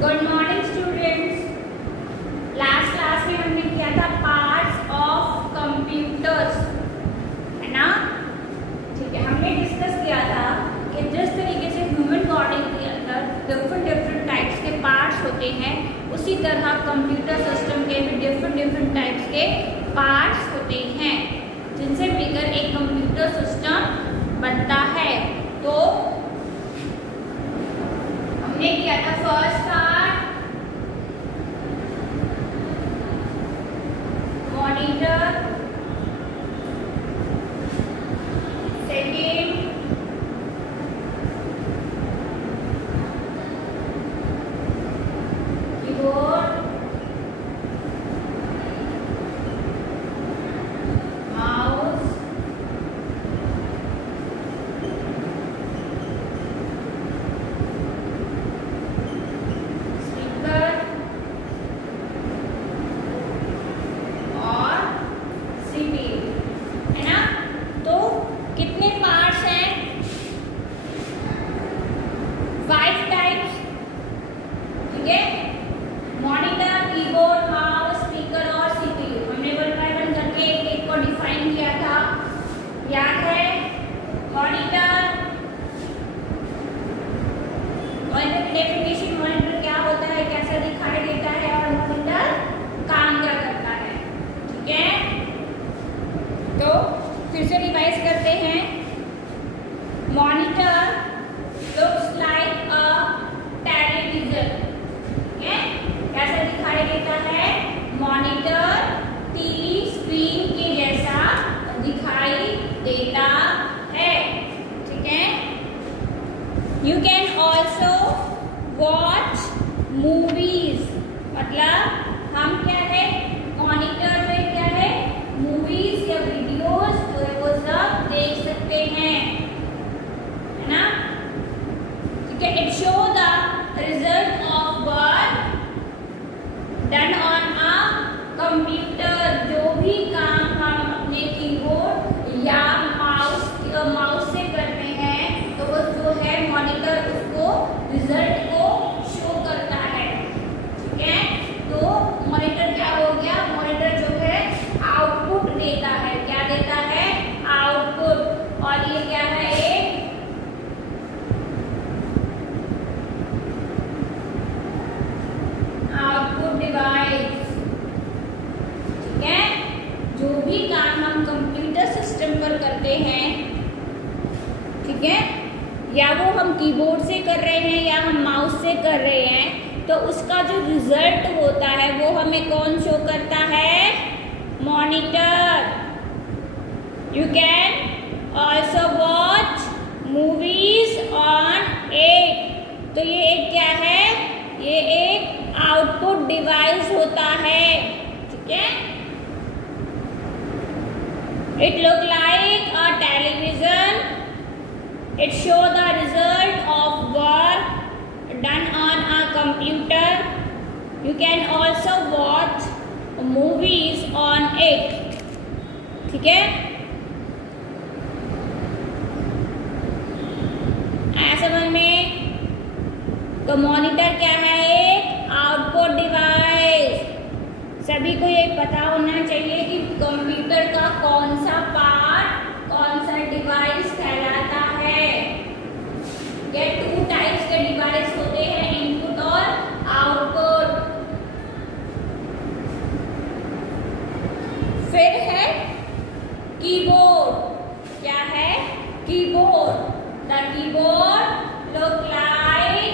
Good morning students. Last class में हमने किया था पार्ट्स ऑफ कंप्यूटर्स, है ना। ठीक है, हमने डिस्कस किया था कि जिस तरीके से ह्यूमन बॉडी के अंदर डिफरेंट टाइप्स के पार्ट्स होते हैं, उसी तरह कंप्यूटर सिस्टम के भी डिफरेंट टाइप्स के पार्ट्स होते हैं, जिनसे मिलकर एक कंप्यूटर सिस्टम बनता है। तो हमने किया था first part monitor, second keyboard, mouse, You can also watch movies, मतलब हम क्या है मॉनिटर में क्या है मूवीज या वीडियोस जो है वो सब देख सकते हैं, है ना। ठीक है, it show the result of work done on a computer. जो भी काम हम अपने कीबोर्ड या माउस से करते हैं, तो वो जो है मॉनिटर उसको रिजल्ट को शो करता है। ठीक है, तो मॉनिटर क्या हो गया, मॉनिटर जो है आउटपुट देता है। क्या देता है? आउटपुट। और ये क्या है? एक आउटपुट डिवाइस। ठीक है, जो भी काम हम कंप्यूटर सिस्टम पर करते हैं, ठीक है, या वो हम कीबोर्ड से कर रहे हैं या हम माउस से कर रहे हैं, तो उसका जो रिजल्ट होता है वो हमें कौन शो करता है? Monitor. You can also watch movies on it. तो ये एक क्या है? ये एक आउटपुट डिवाइस होता है। ठीक है, it look like a television. It show the result of work done on a computer. You can also watch movies on it. ठीक है, आया समझ में? तो मॉनिटर क्या है? एक आउटपुट डिवाइस। सभी को ये पता होना चाहिए कि कंप्यूटर का कौन सा पार्ट, कौन सा डिवाइस कहलाता है। ये 2 टाइप्स के डिवाइस होते हैं, इनपुट और आउटपुट। फिर है कीबोर्ड। क्या है? Keyboard. The keyboard look like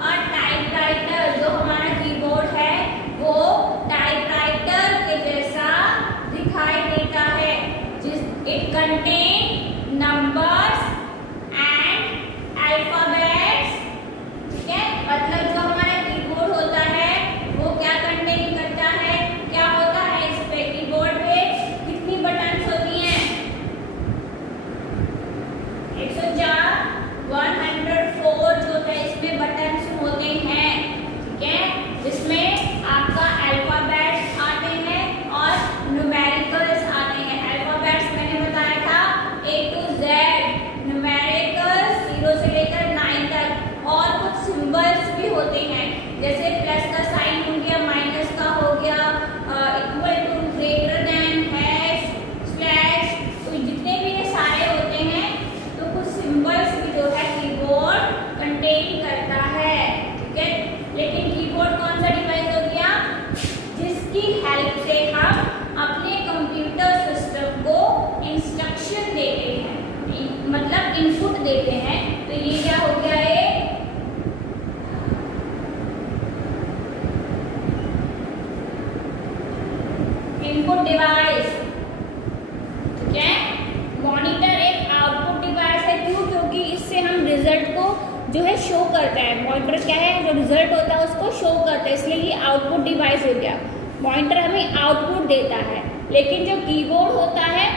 a typewriter. जो हमारा कीबोर्ड है वो टाइपराइटर के जैसा दिखाई देता है। It contains numbers and alphabets। ठीक है, मतलब जो हमारा कीबोर्ड होता है वो क्या कंटेन करता है? क्या होता है इस पे? कीबोर्ड पे कितनी बटन्स होती हैं? 104, 104 जो होता है इसमें बटन्स होते हैं। ठीक है, जिसमें आपका अल्फाबेट्स आते हैं और न्यूमेरिकल्स आते हैं। अल्फाबेट्स मैंने बताया था A to Z, न्यूमेरिकल्स 0 से लेकर 9 तक, और कुछ सिंबल्स भी होते हैं। जैसे प्लस का साइन हो गया, माइनस का हो गया, equal to, greater than, hash, slash, तो जितने भी ये सारे होते हैं तो कुछ सिंबल्स भी जो है कीबोर्ड कंटेन करता है, ठीक है। लेकिन कीबोर्ड कौन सा डिवाइस हो गया जिसकी हेल्प से हम अपने कंप्यूटर सिस्टम को इंस्ट्रक्शन देते हैं, मतलब इनपुट देते हैं। तो ये क्या हो गया है, इनपुट डिवाइस, ठीक है। मॉनिटर एक आउटपुट डिवाइस है, क्यों? क्योंकि इससे हम रिजल्ट को जो है शो करता है। मॉनिटर क्या है, जो रिजल्ट होता है उसको शो करता है, इसलिए ये आउटपुट डिवाइस हो गया। मॉनिटर हमें आउटपुट देता है, लेकिन जो कीबोर्ड होता है,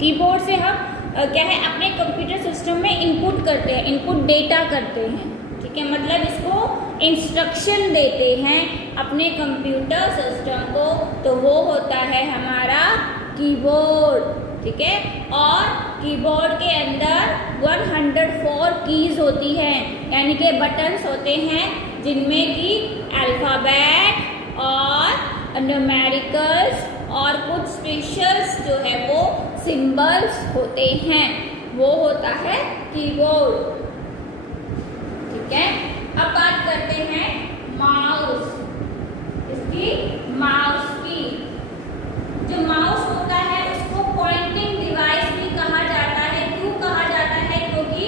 कीबोर्ड से हम क्या है अपने कंप्यूटर सिस्टम में इनपुट करते हैं, इनपुट डेटा करते हैं, ठीक है। मतलब इसको इंस्ट्रक्शन देते हैं अपने कंप्यूटर सिस्टम को, तो वो होता है हमारा कीबोर्ड, ठीक है। और कीबोर्ड के अंदर 104 कीज होती हैं, यानी कि बटन्स होते हैं जिनमें कि अल्फाबेट और न्यूमेरिकल्स और कुछ स्पेशल्स जो है वो सिंबल्स होते हैं, वो होता है कीबोर्ड, ठीक है। अब बात करते हैं माउस, इसकी माउस की। जो माउस होता है उसको पॉइंटिंग डिवाइस भी कहा जाता है। क्यों कहा जाता है? क्योंकि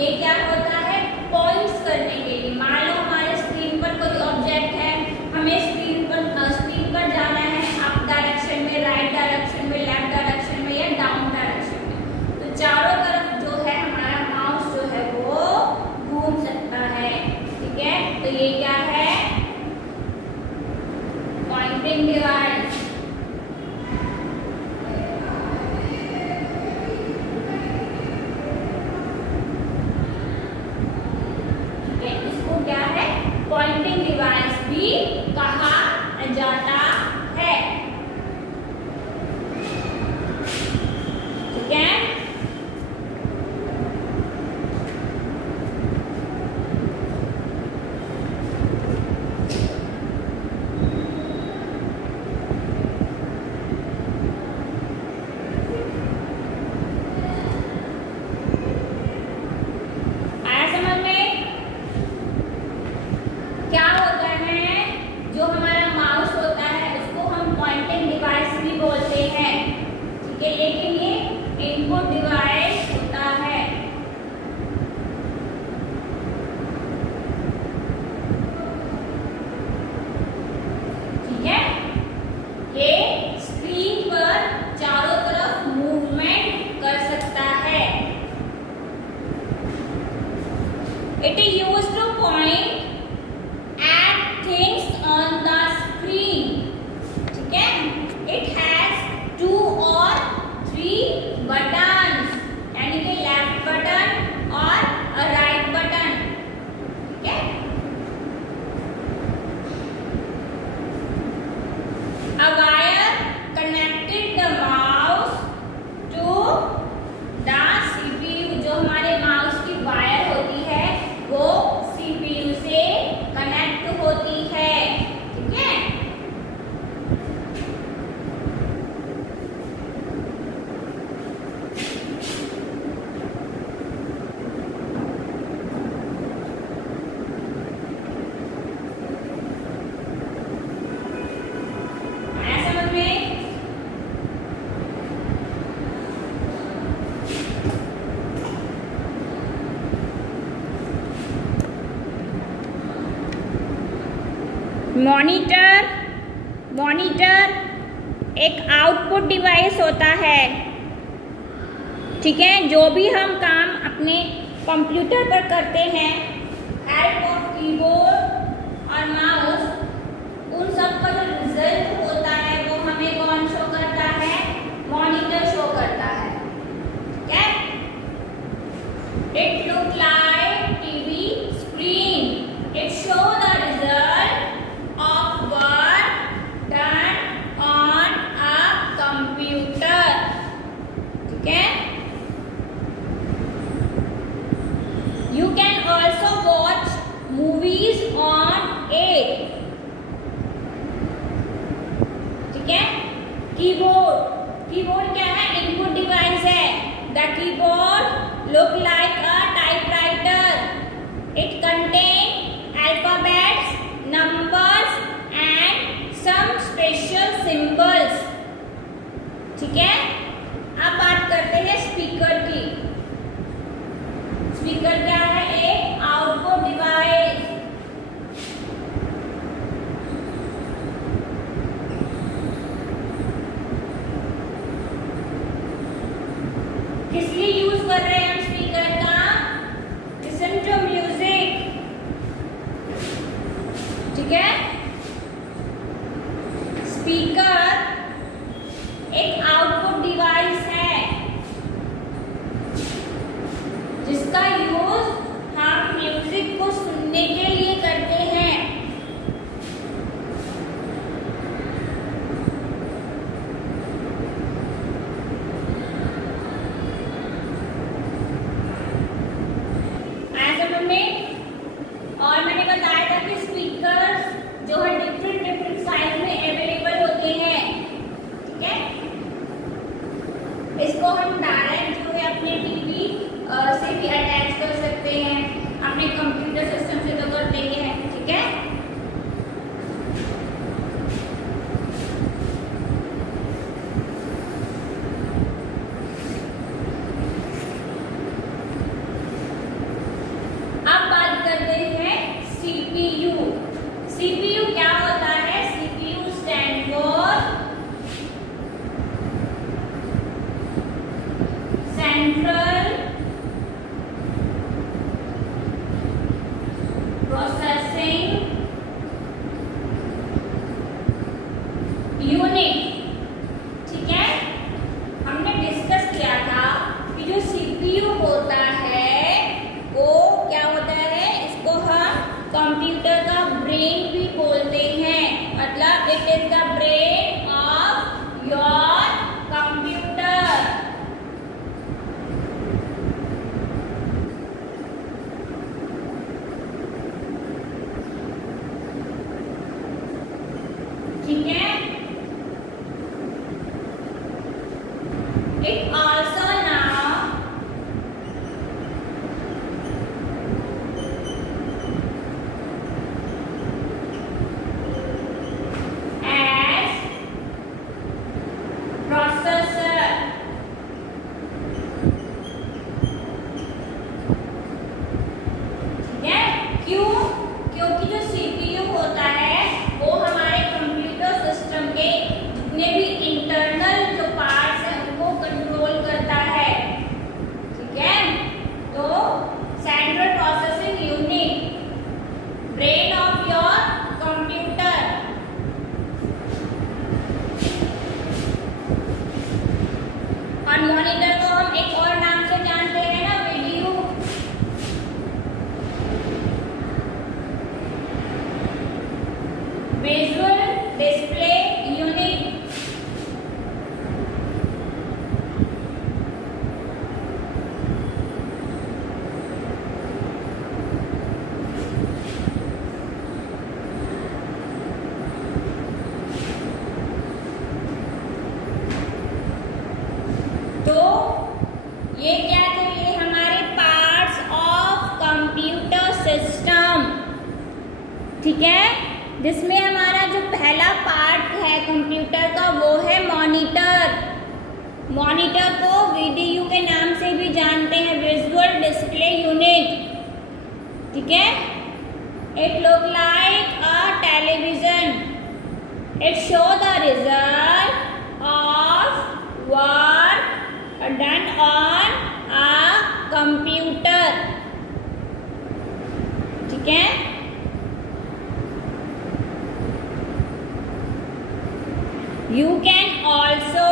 ये क्या होता है, पॉइंट्स करने के लिए। मान लो हमारे स्क्रीन पर कोई ऑब्जेक्ट है, हमें स्क्रीन पर जाना है अप डायरेक्शन में, राइट डायरेक्शन में, लेफ्ट डायरेक्शन में या डाउन डायरेक्शन में, तो चारों तरफ जो है हमारा माउस जो है वो घूम सकता है, ठीक है। तो ये क्या है, पॉइंटिंग डिवाइस। इसको क्या है, पॉइंटिंग डिवाइस भी कहा जाता है, ठीक है। आया समझ में? क्या होता है, जो हमारा माउस होता है उसको हम पॉइंटिंग डिवाइस भी बोलते हैं, ठीक है। लेकिन ये इनपुट डिवाइस होता है, ठीक है। ये स्क्रीन पर चारों तरफ मूवमेंट कर सकता है। It is used two point at things on the screen, ठीक है। It has 2 or 3 buttons, यानी कि लेफ्ट बटन और राइट बटन, ठीक है। A wire connected the mouse to the CPU, जो हमारे माउस की वायर होती है वो CPU से कनेक्ट होती है, ठीक है। आया समझ में? मॉनिटर एक आउटपुट डिवाइस होता है, ठीक है। जो भी हम काम अपने कंप्यूटर पर करते हैं हेल्प ऑफ कीबोर्ड और माउस, उन सब का जो रिजल्ट होता है वो हमें कौन शो करता है, मॉनिटर शो करता है, ठीक है। It look like TV screen, it show the result of work done on a computer, ठीक है। You can also ठीक है। स्पीकर एक आउटपुट डिवाइस है जिसका यूज हम म्यूजिक को सुनने के लिए करते हैं। और मैंने बताया था कि स्पीकर्स जो है डिफरेंट साइज में अवेलेबल होते हैं, ठीक है। इसको हम डायरेक्ट जो है अपने टीवी से भी अटैच कर सकते हैं, अपने कंप्यूटर सिस्टम से तो करते ही हैं, ठीक है। सीपीयू क्या होता है? CPU stand for central processing unit, ठीक है। हमने डिस्कस किया था कि जो सीपीयू होता है वो क्या होता है, इसको हम कंप्यूटर का ब्रेन भी बोलते हैं, मतलब it is the brain of your computer. ठीक है। इट ऑल्सो नाउ मॉनिटर को हम एक और नाम से जानते हैं ना, वीडियो। Visual display unit. तो ये क्या थे? ये हमारे पार्ट्स ऑफ कंप्यूटर सिस्टम, ठीक है। जिसमें हमारा जो पहला पार्ट है कंप्यूटर का वो है मॉनिटर। मॉनिटर को वीडीयू के नाम से भी जानते हैं, विजुअल डिस्प्ले यूनिट, ठीक है। It look like a television. It show the result of work done on a computer, ठीक है। You can also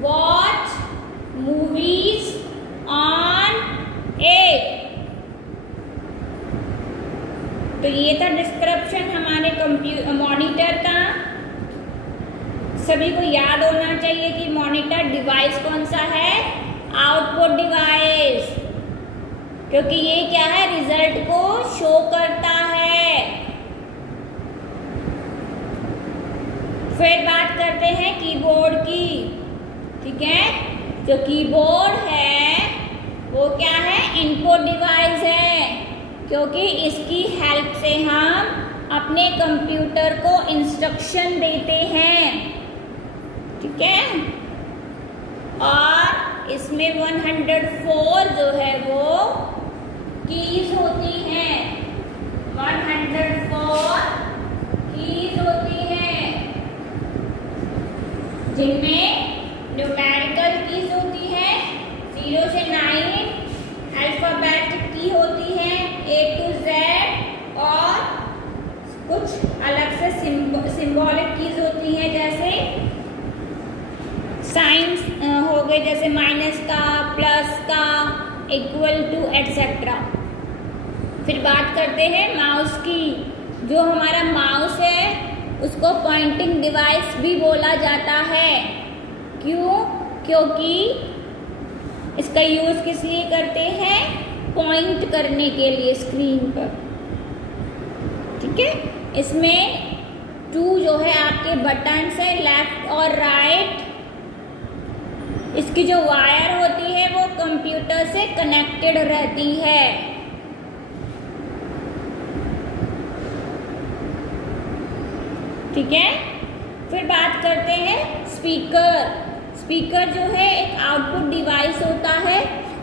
watch movies on it। तो ये था डिस्क्रिप्शन हमारे मॉनिटर का। सभी को याद होना चाहिए कि मॉनिटर डिवाइस कौन सा है? आउटपुट डिवाइस, क्योंकि ये क्या है? रिजल्ट को शो करता है। फिर बात करते हैं कीबोर्ड की, ठीक है। जो कीबोर्ड है वो क्या है? इनपुट डिवाइस है, क्योंकि इसकी हेल्प से हम अपने कंप्यूटर को इंस्ट्रक्शन देते हैं, ठीक है। और इसमें 104 जो है वो कीज होती हैं, 104 कीज होती हैं, जिनमें न्यूमेरिकल कीज होती है 0 से 9, अल्फाबेटिक की होती है A to Z, और कुछ सिंबॉलिक कीज होती हैं, जैसे साइंस हो गए, जैसे माइनस का, प्लस का, इक्वल टू एटसेट्रा। फिर बात करते हैं माउस की। जो हमारा माउस है उसको पॉइंटिंग डिवाइस भी बोला जाता है। क्यों? क्योंकि इसका यूज किस लिए करते हैं? पॉइंट करने के लिए स्क्रीन पर। ठीक है, इसमें 2 जो है आपके बटन है, लेफ्ट और राइट। इसकी जो वायर होती है वो कंप्यूटर से कनेक्टेड रहती है। ठीक है, फिर बात करते हैं स्पीकर। स्पीकर जो है एक आउटपुट डिवाइस होता है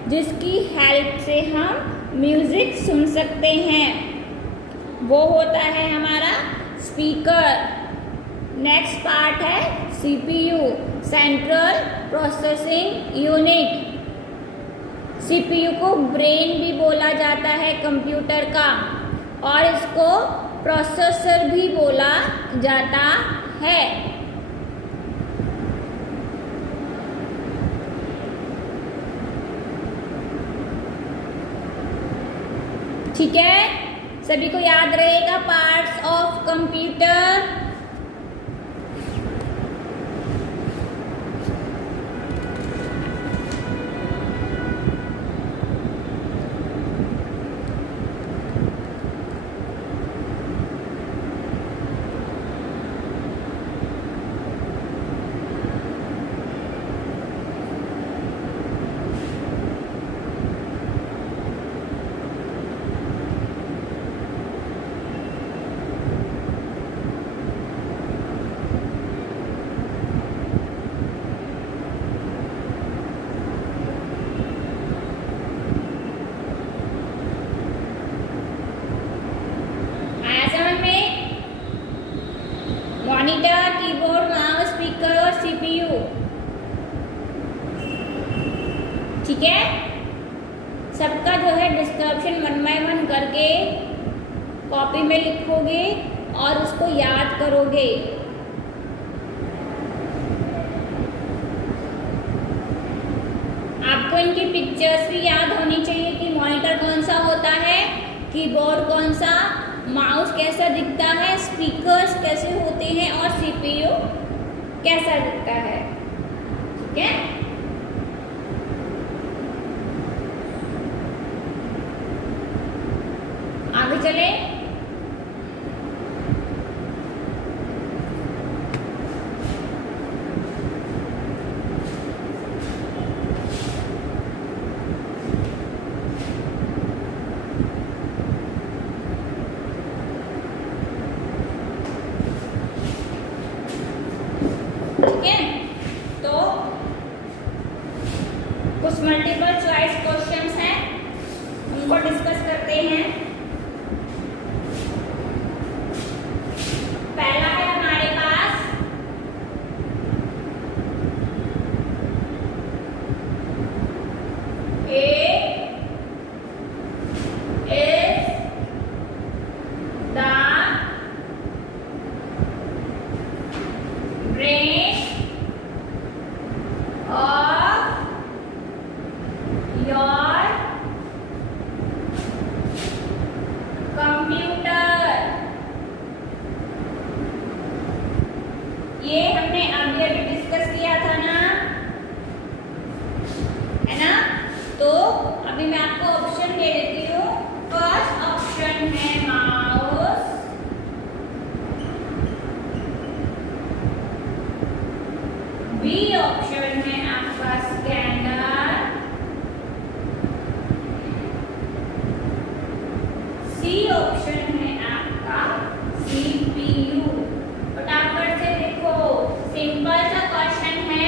जिसकी हेल्प से हम म्यूजिक सुन सकते हैं, वो होता है हमारा स्पीकर। नेक्स्ट पार्ट है CPU, central processing unit. CPU को ब्रेन भी बोला जाता है कंप्यूटर का, और इसको प्रोसेसर भी बोला जाता है। ठीक है, सभी को याद रहेगा parts of computer. Monitor, keyboard, mouse, speaker और सीपीयू। ठीक है, सबका जो है डिस्क्रिप्शन 1 by 1 करके कॉपी में लिखोगे और उसको याद करोगे। आपको इनकी पिक्चर्स भी याद होनी चाहिए कि मॉनिटर कौन सा होता है, कीबोर्ड कौन सा, माउस कैसा दिखता है, स्पीकर्स कैसे होते हैं और सीपीयू कैसा दिखता है। ठीक है, आगे चले। ठीक है, तो कुछ मल्टीपल चॉइस क्वेश्चंस हैं, उनको डिस्कस करते हैं। पहला है हमारे पास ये हमने अभी डिस्कस किया था ना, है ना। तो अभी मैं आपको ऑप्शन दे देती हूँ। फर्स्ट ऑप्शन है माउस, बी ऑप्शन है आपका स्कैनर, सी ऑप्शन है आपका सीपीयू। फटाफट से देखो, सिंपल सा क्वेश्चन है।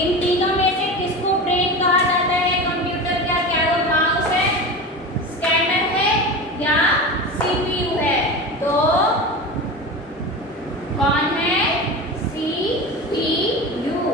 इन तीनों में से किसको ब्रेन कहा जाता है कंप्यूटर का? क्या वो माउस है, स्कैनर है या सीपीयू है? तो कौन है? सीपीयू।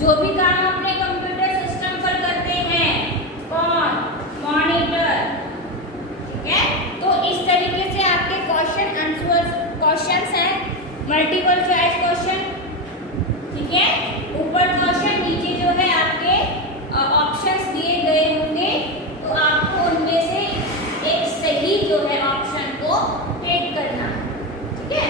जो भी काम अपने कंप्यूटर सिस्टम पर करते हैं, कौन? मॉनिटर। ठीक है, तो इस तरीके से आपके क्वेश्चन आंसर क्वेश्चंस हैं, मल्टीपल चॉइस क्वेश्चन। ठीक है, ऊपर क्वेश्चन, नीचे जो है आपके ऑप्शंस दिए गए होंगे, तो आपको उनमें से एक सही जो है ऑप्शन को टिक करना है। ठीक है,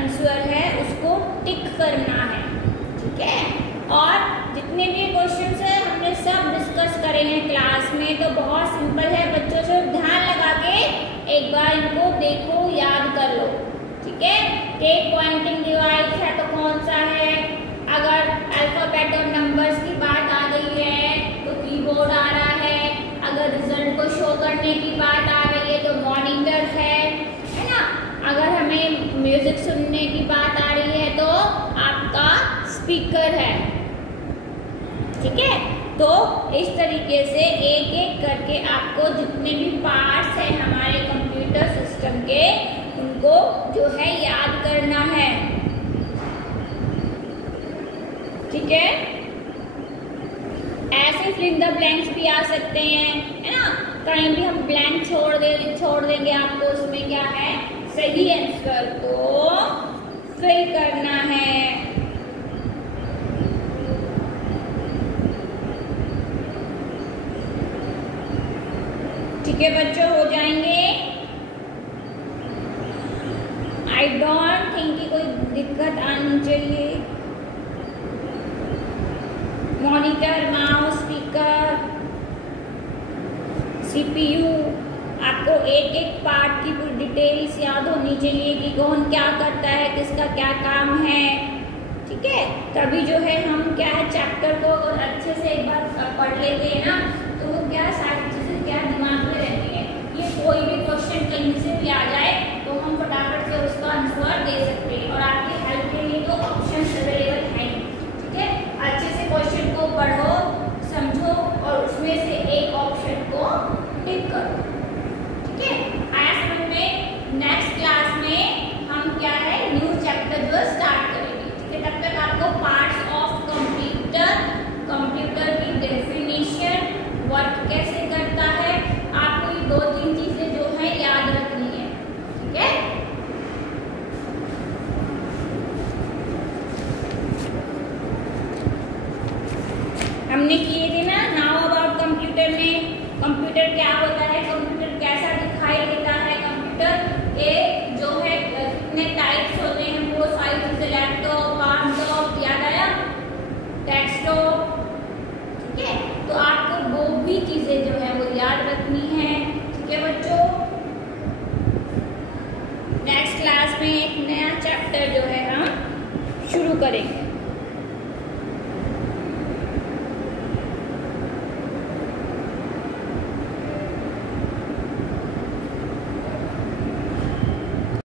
आंसर है उसको टिक करना है, ठीक है। और जितने भी क्वेश्चंस है हमने सब डिस्कस करे हैं क्लास में, तो बहुत सिंपल है, बच्चों से ध्यान लगा के एक बार इनको देखो, याद कर लो, ठीक है। टेक पॉइंटिंग डिवाइस है तो कौन सा है, अगर अल्फाबेट और नंबर्स की बात आ गई है तो कीबोर्ड आ रहा है, अगर रिजल्ट को शो करने की बात आ रही है तो मॉनिटर है ना, अगर हमें म्यूजिक सुनने की बात आ रही है तो आपका स्पीकर है, ठीक है। तो इस तरीके से एक एक करके आपको जितने भी पार्ट्स हैं हमारे कंप्यूटर सिस्टम के उनको जो है याद करना है, ठीक है। ऐसे फिल इन द ब्लैंक्स भी आ सकते हैं, है ना, कहीं भी हम ब्लैंक छोड़ देंगे आपको उसमें क्या है सही आंसर को फिल करना है। ठीक है बच्चों, हो जाएंगे। आई डोंट थिंक कि कोई दिक्कत आनी चाहिए। मॉनिटर, माउस, स्पीकर, सीपीयू, आपको एक एक पार्ट की पूरी डिटेल्स याद होनी चाहिए कि कौन क्या करता है, किसका क्या काम है, ठीक है। तभी जो है हम क्या है चैप्टर को अगर अच्छे से एक बार पढ़ लेते हैं ना तो वो क्या सारी चीजें क्या दिमाग में रहती है। ये कोई भी क्वेश्चन कहीं से भी आ जाए तो हम फटाफट से उसका आंसर दे सकते हैं, और आपके हेल्प के लिए तो ऑप्शन अवेलेबल है, ठीक है। अच्छे से क्वेश्चन को पढ़ो, समझो और उसमें से एक ऑप्शन को टिक करो, ठीक है। आया समझ में। नेक्स्ट क्लास में हम क्या है न्यू चैप्टर जो स्टार्ट करेंगे, ठीक है। तब तक आपको पार्ट्स ऑफ कंप्यूटर की डेफिनेशन, वर्क कैसे करता है, आपको ये 2-3 चीजें जो है याद रखनी है, ठीक है। हमने किए थे ना नाउ अबाउट कंप्यूटर में, कंप्यूटर क्या होता है, कंप्यूटर कैसा दिखाई देता है, कंप्यूटर के जो है कितने टाइप्स होते हैं वो सारी चीजें, लैपटॉप, आर्मटॉप, याद आया, डेस्कटॉप, ठीक है। तो आपको वो भी चीजें जो है वो याद रखनी है, ठीक है बच्चों। नेक्स्ट क्लास में एक नया चैप्टर जो है हम शुरू करेंगे।